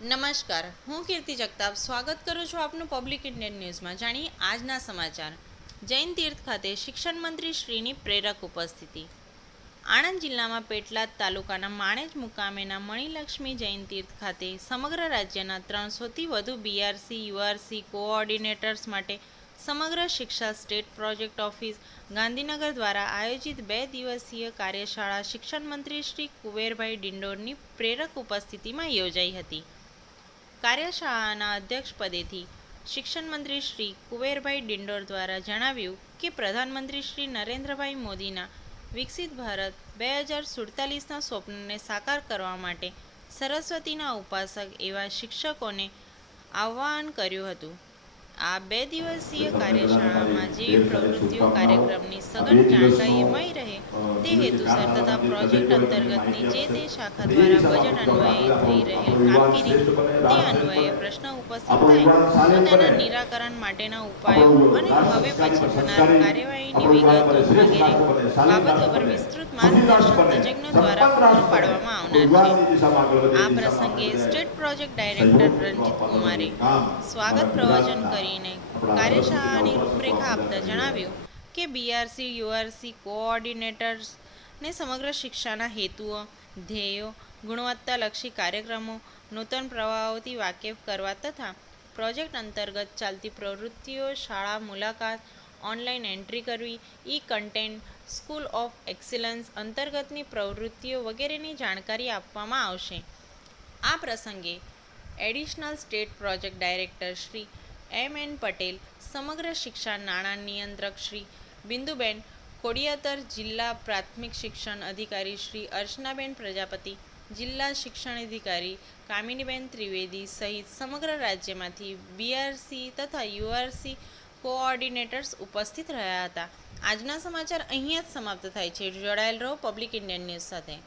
નમસ્કાર, હું કીર્તિ જગતાપ સ્વાગત કરું છું આપનું પબ્લિક ઇન્ડિયન ન્યૂઝમાં. જાણીએ આજના સમાચાર. જૈન તીર્થ ખાતે શિક્ષણ મંત્રી શ્રીની પ્રેરક ઉપસ્થિતિ. આણંદ જિલ્લામાં પેટલાદ તાલુકાના માણેજ મુકામેના મણિલક્ષ્મી જૈન તીર્થ ખાતે સમગ્ર રાજ્યના 300થી વધુ બીઆરસી યુઆરસી કોઓર્ડિનેટર્સ માટે સમગ્ર શિક્ષા સ્ટેટ પ્રોજેક્ટ ઓફિસ ગાંધીનગર દ્વારા આયોજિત 2 દિવસીય કાર્યશાળા શિક્ષણ મંત્રી શ્રી કુબેરભાઈ ડિંડોરની પ્રેરક ઉપસ્થિતિમાં યોજાઈ હતી. કાર્યશાળાના અધ્યક્ષપદેથી શિક્ષણ મંત્રી શ્રી કુબેરભાઈ ડિંડોર દ્વારા જણાવ્યું કે પ્રધાનમંત્રી શ્રી નરેન્દ્રભાઈ મોદીના વિકસિત ભારત 2047ના સ્વપ્નને સાકાર કરવા માટે સરસ્વતીના ઉપાસક એવા શિક્ષકોને આહ્વાન કર્યું હતું. આ 2 દિવસીય કાર્યશાળામાં જેવી પ્રવૃત્તિઓ કાર્યક્રમની સઘન જાણકારી મળી રહે તે હેતુસર તથા પ્રોજેક્ટ અંતર્ગતની જે તે શાખા દ્વારા બજેટ અન્વયે થઈ રહેલ કામગીરી તે અન્વયે પ્રશ્ન ઉપસ્થિત થાય તો તેના નિરાકરણ માટેના ઉપાયો અને હવે પછી થનાર કાર્યવાહીની વિગતો વગેરે બાબતો પર વિસ્તૃત માર્ગદર્શન તજજ્ઞો દ્વારા પૂરું પાડવામાં આવનાર છે. આ પ્રસંગે સ્ટેટ પ્રોજેક્ટ ડાયરેક્ટર રંજીત કુમારે સ્વાગત પ્રવચન કરીને કાર્યશાળાની રૂપરેખા આપતા જણાવ્યું કે બીઆરસી યુઆરસી કોઓર્ડિનેટર્સને સમગ્ર શિક્ષાના હેતુઓ, ધ્યેયો, ગુણવત્તાલક્ષી કાર્યક્રમો, નૂતન પ્રવાહોથી વાકેફ કરવા તથા પ્રોજેક્ટ અંતર્ગત ચાલતી પ્રવૃત્તિઓ, શાળા મુલાકાત, ઓનલાઈન એન્ટ્રી કરવી, e content, school of excellence અંતર્ગતની પ્રવૃત્તિઓ વગેરેની જાણકારી આપવામાં આવશે. આ પ્રસંગે additional state project director Shri M N. Patel, Samagra Shiksha નાણાં નિયંત્રક શ્રી બિંદુબેન કોડિયાતર, જિલ્લા પ્રાથમિક શિક્ષણ અધિકારી શ્રી અર્ચનાબેન પ્રજાપતિ, જિલ્લા શિક્ષણાધિકારી કામિનીબેન ત્રિવેદી સહિત સમગ્ર રાજ્યમાંથી બીઆરસી તથા યુઆરસી કોઓર્ડિનેટર્સ ઉપસ્થિત રહ્યા હતા. આજના સમાચાર અહીંયા જ સમાપ્ત થાય છે. જોડાયેલ રહો પબ્લિક ઇન્ડિયન ન્યૂઝ સાથે.